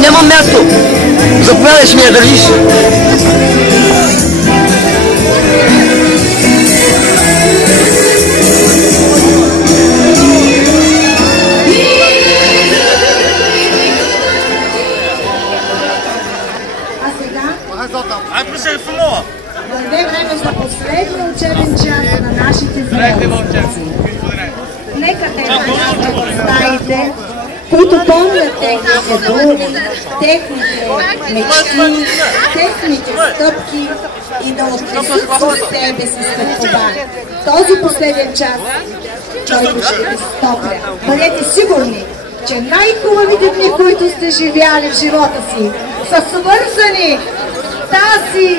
Нямам място. Заповядай, ще ми я държиш. А сега дойде време за последния учебен час на нашите зрелци. Нека те в стаите, които помнят техните думи, техните мечти, техните стъпки и да отнесат със себе си стъпкова. Този последен час, който ще ви стопля. Бъдете сигурни, че най-хубавите дни, които сте живяли в живота си, са свързани с тази